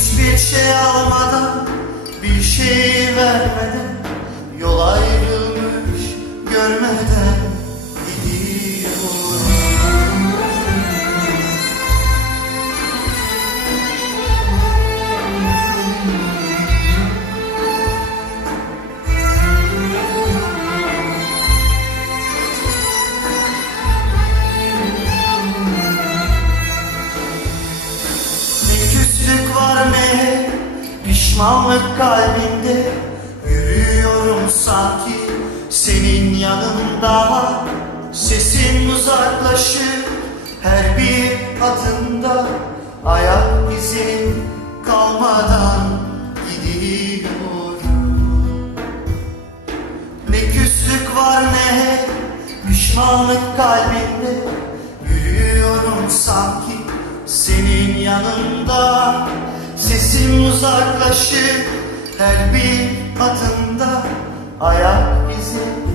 Hiçbir şey almadan bir şey vermeden pişmanlık kalbimde Yürüyorum sanki. Senin yanında Sesin uzaklaşır. Her bir adımda Ayak izin kalmadan gidiyorum. Ne küslük var ne pişmanlık kalbimde. Yürüyorum sanki senin yanında Sesim uzaklaşır her bir adımda. Ayak izi